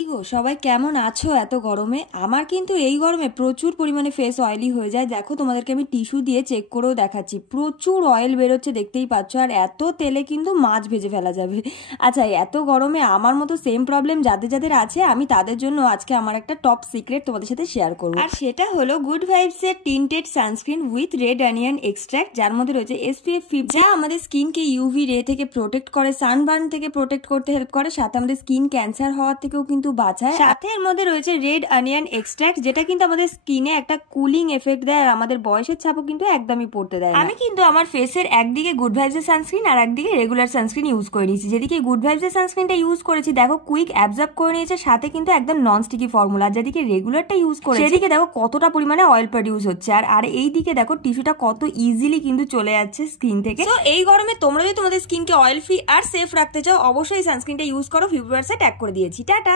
গো সবাই কেমন আছো এত গরমে? আমার কিন্তু এই গরমে প্রচুর পরিমাণে ফেস অয়েলি হয়ে যায়। দেখো তোমাদেরকে আমি টিস্যু দিয়ে চেক করেও দেখাচ্ছি, প্রচুর অয়েল বেরোচ্ছে, দেখতেই পাচ্ছ। আর এত তেলে কিন্তু মাছ ভেজে ফেলা যাবে। আচ্ছা, এত গরমে আমার মতো সেম প্রবলেম যাদের যাদের আছে, আমি তাদের জন্য আজকে আমার একটা টপ সিক্রেট তোমাদের সাথে শেয়ার করবো। আর সেটা হলো গুড ভাইবস এর tinted sunscreen with red onion extract, যার মধ্যে রয়েছে SPF 50, যা আমাদের স্কিনকে ইউভি রে থেকে প্রোটেক্ট করে, সানবার্ন থেকে প্রোটেক্ট করতে হেল্প করে, সাথে আমাদের স্কিন ক্যান্সার হওয়ার থেকেও কিন্তু বাঁচায়। সাথে এর মধ্যে রয়েছে রেড অনিয়ন এক্সট্রাক্ট, যেটা কিন্তু আমাদের স্কিনে একটা কুলিং এফেক্ট দেয় আর আমাদের বয়সের ছাপও কিন্তু একদমই পড়তে দেয় না। আমি কিন্তু আমার ফেসের একদিকে গুড ভাইবস এর সানস্ক্রিন আর একদিকে রেগুলার সানস্ক্রিন ইউজ করে নিয়েছি। যেদিকে গুড ভাইবস এর সানস্ক্রিনটা ইউজ করেছি দেখো কুইক অ্যাবজর্ব করে নিয়েছে, সাথে কিন্তু একদম নন স্টিকি ফর্মুলা। যেদিকে রেগুলারটা ইউজ করে সেদিকে দেখো কতটা পরিমাণে অয়েল প্রডিউস হচ্ছে, আর এই দিকে দেখো টিস্যুটা কত ইজিলি কিন্তু চলে যাচ্ছে স্কিন থেকে। তো এই গরমে তোমরা যদি তোমাদের স্কিনকে অয়েল ফ্রি আর সেফ রাখতে চাও, অবশ্যই সানস্ক্রিনটা ইউজ করো। ফিউচার্সে ট্যাগ করে দিয়েছি। টাটা।